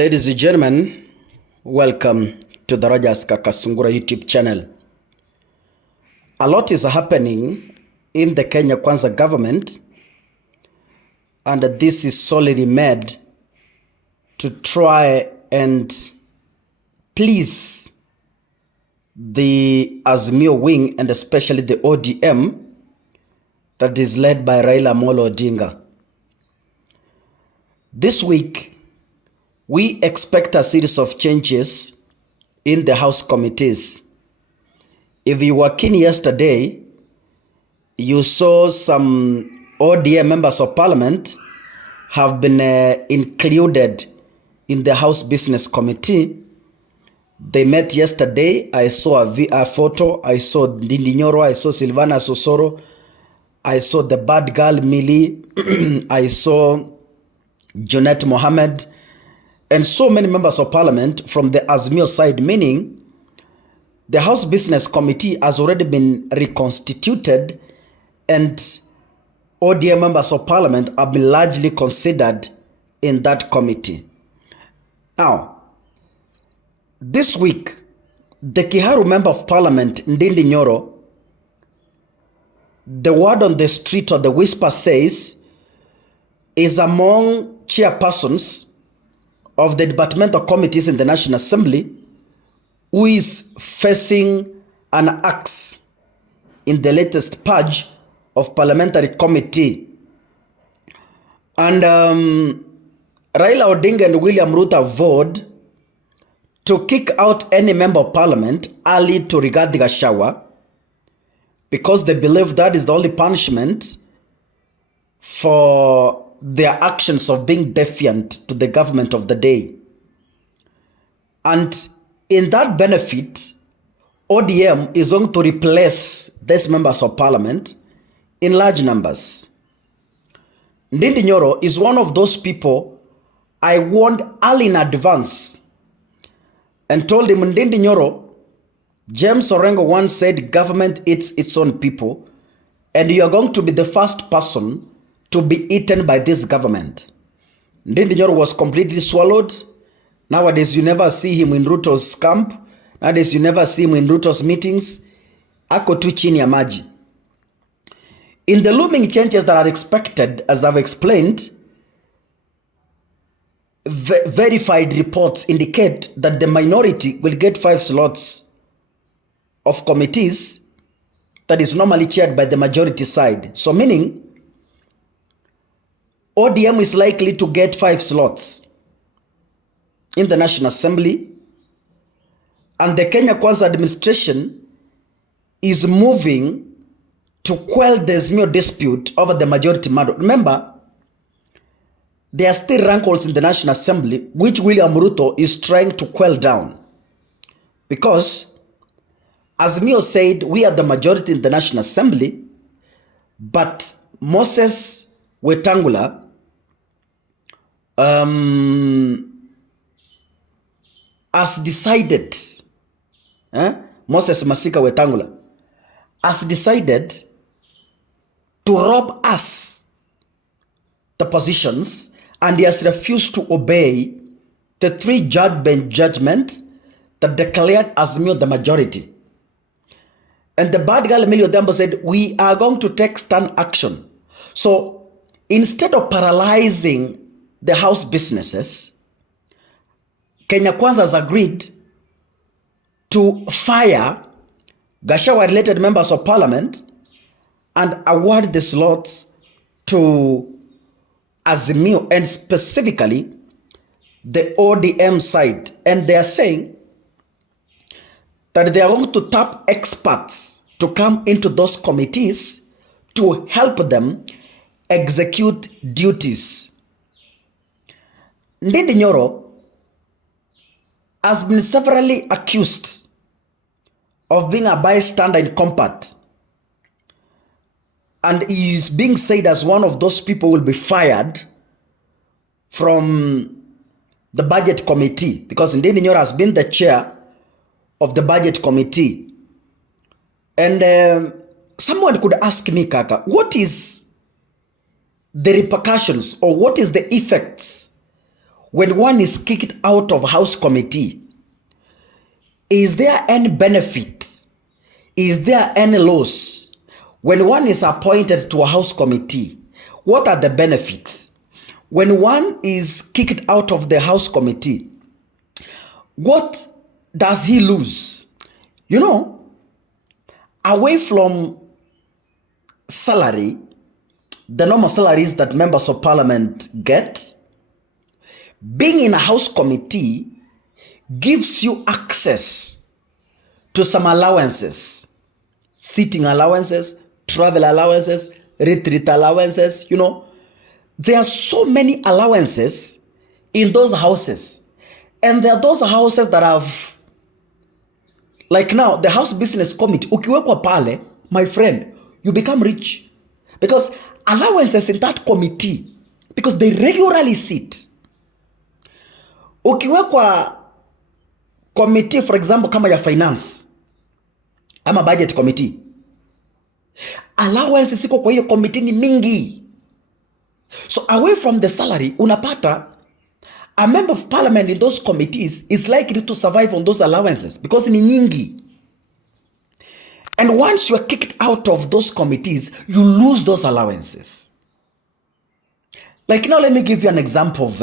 Ladies and gentlemen, welcome to the Rogers Kakasungura YouTube channel. A lot is happening in the Kenya Kwanza government, and this is solely made to try and please the Azimio wing and especially the ODM that is led by Raila Amolo Odinga. This week, we expect a series of changes in the House committees. If you were keen yesterday, you saw some ODM members of parliament have been included in the House Business Committee. They met yesterday. I saw a photo. I saw Ndindi Nyoro. I saw Silvana Sosoro. I saw the bad girl Millie. I saw Junet Mohammed. And so many members of parliament from the Azimio side, meaning the House Business Committee has already been reconstituted and ODM members of parliament have been largely considered in that committee. Now, this week, the Kiharu member of parliament, Ndindi Nyoro, the word on the street or the whisper says, is among chairpersons of the departmental committees in the National Assembly who is facing an axe in the latest purge of parliamentary committee. And Raila Odinga and William Ruto vowed to kick out any member of parliament early to Rigathi Gachagua because they believe that is the only punishment for their actions of being defiant to the government of the day. And in that benefit, ODM is going to replace these members of parliament in large numbers. Ndindi Nyoro is one of those people I warned early in advance and told him, Ndindi Nyoro, James Orengo once said government eats its own people, and you are going to be the first person to be eaten by this government. Ndindi Nyoro was completely swallowed. Nowadays, you never see him in Ruto's camp. Nowadays, you never see him in Ruto's meetings. Ako tu chini ya maji. In the looming changes that are expected, as I've explained, verified reports indicate that the minority will get 5 slots of committees that is normally chaired by the majority side. So meaning, ODM is likely to get 5 slots in the National Assembly, and the Kenya Kwanza administration is moving to quell the Azimio dispute over the majority model. Remember, there are still rankles in the National Assembly which William Ruto is trying to quell down, because Azimio said we are the majority in the National Assembly, but Moses Wetangula has decided, Moses Masika Wetangula has decided to rob us the positions, and he has refused to obey the 3-judge bench judgment that declared Azimio the majority. And the bad girl Emilio Dembo said, we are going to take stern action. So instead of paralyzing the House businesses, Kenya Kwanza has agreed to fire Gachagua-related members of parliament and award the slots to Azimio and specifically the ODM side. And they are saying that they are going to tap experts to come into those committees to help them execute duties. Ndindi Nyoro has been severally accused of being a bystander in combat, and he is being said as one of those people who will be fired from the budget committee, because Ndindi Nyoro has been the chair of the budget committee. And someone could ask me, Kaka, what is the repercussions or what is the effects when one is kicked out of House committee, is there any benefit? Is there any loss? When one is appointed to a House committee, what are the benefits? When one is kicked out of the House committee, what does he lose? You know, away from salary, the normal salaries that members of parliament get, being in a House committee gives you access to some allowances, sitting allowances, travel allowances, retreat allowances. You know, there are so many allowances in those houses. And there are those houses that have, like now, the House Business Committee, ukiwekwa pale, my friend, you become rich. Because allowances in that committee, because they regularly sit. Ukiwekwa committee, for example, kama ya finance, ama budget committee, allowances siko kwa hiyo committee ni mingi. So away from the salary, unapata a member of parliament in those committees is likely to survive on those allowances because ni nyingi. And once you are kicked out of those committees, you lose those allowances. Like now, let me give you an example of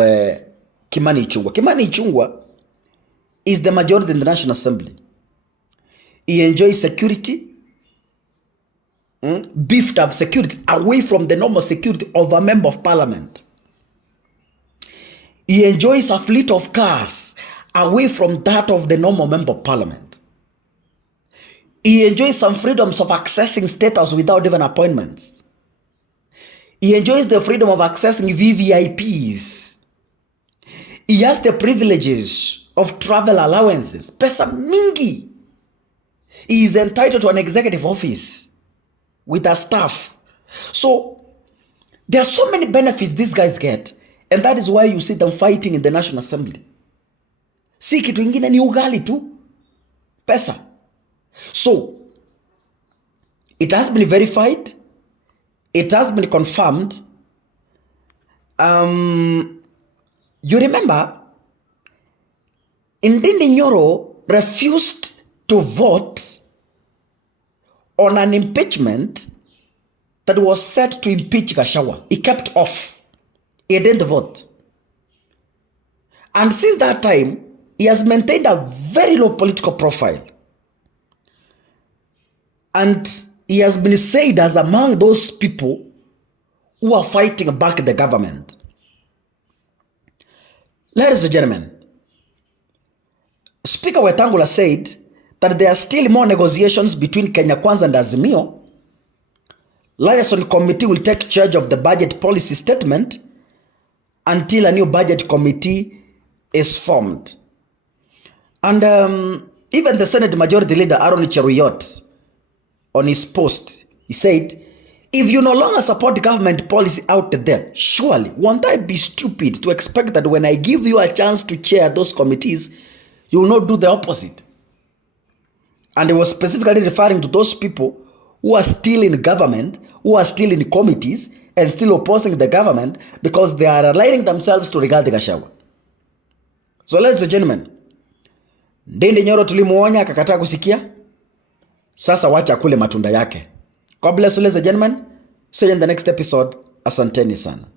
Kimani Ichung'wah. Kimani Ichung'wah is the majority in the National Assembly. He enjoys security, beefed up security, away from the normal security of a member of parliament. He enjoys a fleet of cars away from that of the normal member of parliament. He enjoys some freedoms of accessing status without even appointments. He enjoys the freedom of accessing VVIPs. He has the privileges of travel allowances. Pesa mingi. He is entitled to an executive office with a staff. So there are so many benefits these guys get, and that is why you see them fighting in the National Assembly. Si kitu ingine ni ugali tu. Pesa. So it has been verified. It has been confirmed. You remember, Ndindi Nyoro refused to vote on an impeachment that was set to impeach Gachagua. He kept off. He didn't vote. And since that time, he has maintained a very low political profile. And he has been said as among those people who are fighting back the government. Ladies and gentlemen, Speaker Wetangula said that there are still more negotiations between Kenya Kwanza and Azimio. Liaison Committee will take charge of the budget policy statement until a new budget committee is formed. And even the Senate Majority Leader Aaron Cheruyot, on his post, he said, if you no longer support government policy out there, surely won't I be stupid to expect that when I give you a chance to chair those committees, you will not do the opposite? And he was specifically referring to those people who are still in government, who are still in committees, and still opposing the government because they are aligning themselves to Rigathi Gachagua. So ladies and gentlemen, Ndindi Nyoro tulimuonya akakataa kusikia. Sasa wacha kule matunda yake. God bless you, ladies and gentlemen. See you in the next episode. Asanteni sana.